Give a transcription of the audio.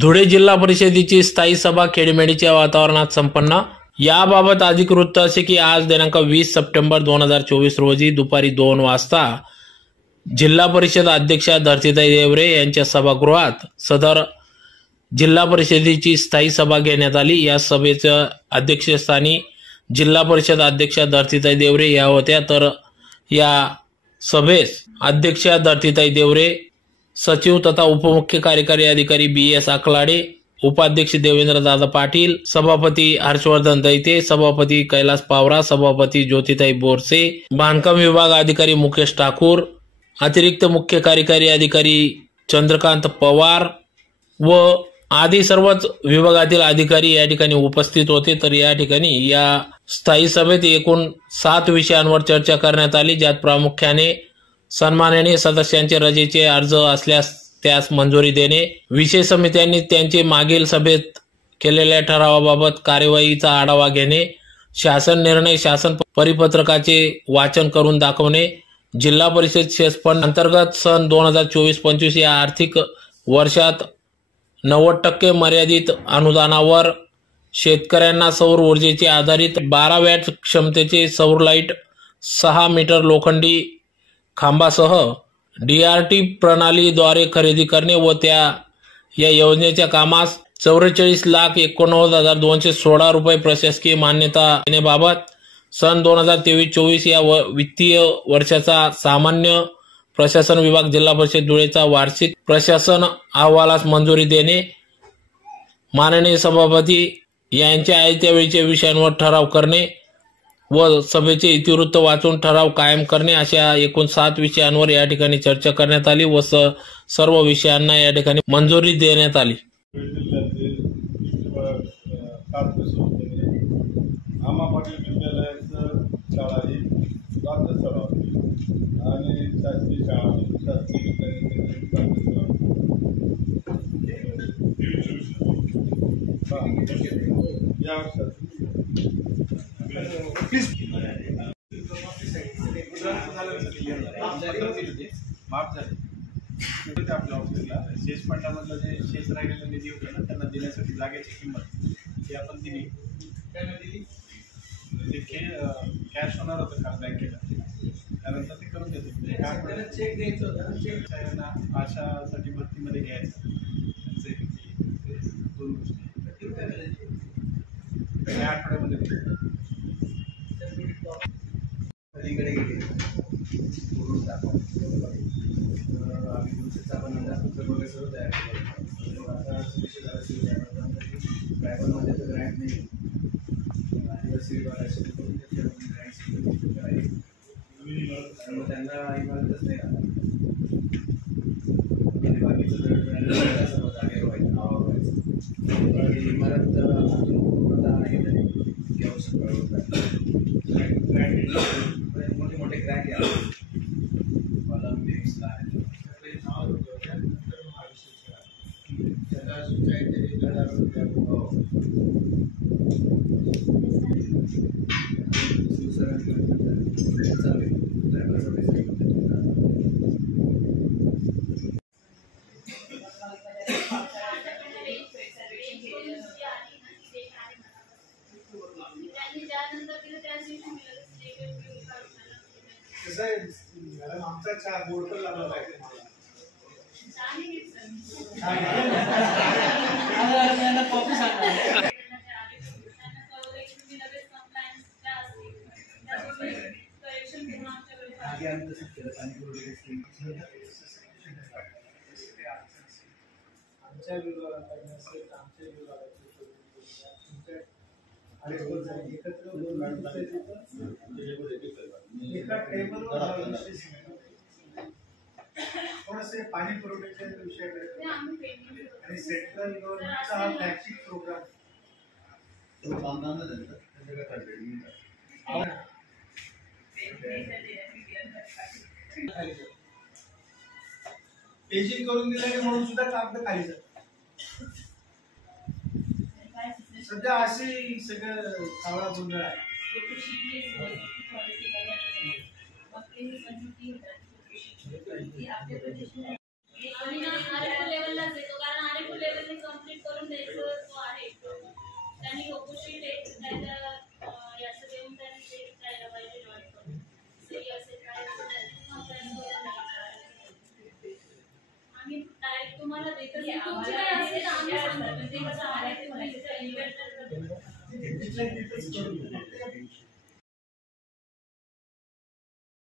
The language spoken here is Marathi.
धुळे जिल्हा परिषदेची स्थायी सभा खेडीमेडीच्या वातावरणात संपन्न। याबाबत अधिक वृत्त असे की आज दिनांक 20 सप्टेंबर 2024 रोजी दुपारी 2 वाजता जिल्हा परिषद अध्यक्षा धरतीताई देवरे यांच्या सभागृहात सदर जिल्हा परिषदेची स्थायी सभा घेण्यात आली। या सभेच्या अध्यक्षस्थानी जिल्हा परिषद अध्यक्षा धरतीताई देवरे या होत्या। तर या सभेस अध्यक्षा धरतीताई देवरे, सचिव तथा उपमुख्य कार्यकारी अधिकारी BS आकलाडे, उपाध्यक्ष देवेंद्र दादा पाटील, सभापती हर्षवर्धन दैते, सभापती कैलास पावरा, सभापती ज्योतिताई बोरसे, बांधकाम विभाग अधिकारी मुकेश ठाकूर, अतिरिक्त मुख्य कार्यकारी अधिकारी चंद्रकांत पवार व आदी सर्वच विभागातील अधिकारी या ठिकाणी उपस्थित होते। तर या ठिकाणी या स्थायी सभेत एकूण 7 विषयांवर चर्चा करण्यात आली, ज्यात प्रामुख्याने सन्माननीय सदस्यांचे रजेचे अर्ज असल्यास त्यास मंजुरी देणे, विषय समित्यांनी त्यांचे मागील सभेत केलेल्या ठरावाबाबत कार्यवाहीचा आढावा घेणे, शासन निर्णय शासन परिपत्रकाचे वाचन करून दाखवणे, जिल्हा परिषद सेस फंड अंतर्गत सन 2024-25 या आर्थिक वर्षात 90% मर्यादित अनुदानावर शेतकऱ्यांना सौर ऊर्जेचे आधारित 12 वॅट क्षमतेचे सौर लाईट 6 मीटर लोखंडी खांबासह DRT प्रणालीद्वारे खरेदी करणे व या योजनेच्या कामास 44,89,216 रुपये प्रशासकीय मान्यता देण्याबाबत सन 2023-24 या वित्तीय वर्षाचा सामान्य प्रशासन विभाग जिल्हा परिषद धुळेचा वार्षिक प्रशासन अहवालास मंजुरी देणे, माननीय सभापती यांच्या आयत्यावेळीच्या विषयांवर ठराव करणे व सभेचे इतिवृत्त वाचून ठराव कायम करणे अशा एकूण 7 विषयांवर या ठिकाणी चर्चा करण्यात आली व सर्व विषयांना या ठिकाणी मंजुरी देण्यात आली। आपल्या ऑफिसला शेष फंडामधलं जे शेष राहिलेलं निधी होतं ना त्यांना देण्यासाठी जागेची किंमत ही आपण दिली। ते कॅश होणार होतं का बँकेला, त्यानंतर ते करून देतो। चेक द्यायचं होतं आशासाठी भरतीमध्ये घ्यायचं त्यांचे 2 गोष्टी या आठवड्यामध्ये अलीकडे गेले आम्ही तुमचे आपण अंदाजपत्रक वगैरे सर्व तयार केलं। आता ड्रायव्हरमध्ये तर ग्रँट नाही, आदिवासी विभागाचे ग्रँट त्यामुळे त्यांना इमारतच नाही राहणार आणि बाकीचं सर्व जागेवर व्हायचं, नावावर व्हायचं। इमारत पूर्णतः नाही तरी आवश्यक मोठे मोठे ग्रँट या ऑलिम्पिक्सला आहेत आमचा बोर्ड पण लागला पाहिजे आमच्या विभागाकडनं असेल आमच्या विभागाचे एकत्र एका टेबलवर थोडंसं पाणी पुरवठ्याच्या विषयाकडे आणि सेंट्रल गव्हर्नमेंटचा हा फ्लॅगशिप प्रोग्राम पेजिंग करून दिल्याने म्हणून सुद्धा कागद खाली जात। सध्या अशी सगळं सावळा गोंधळ आहे। लेवलला देतो कारण आरेखू लेवलने कंप्लीट तुमची काय असते ना आम्ही सांगतो ते कसं आहे ते म्हणायचं इव्हेंट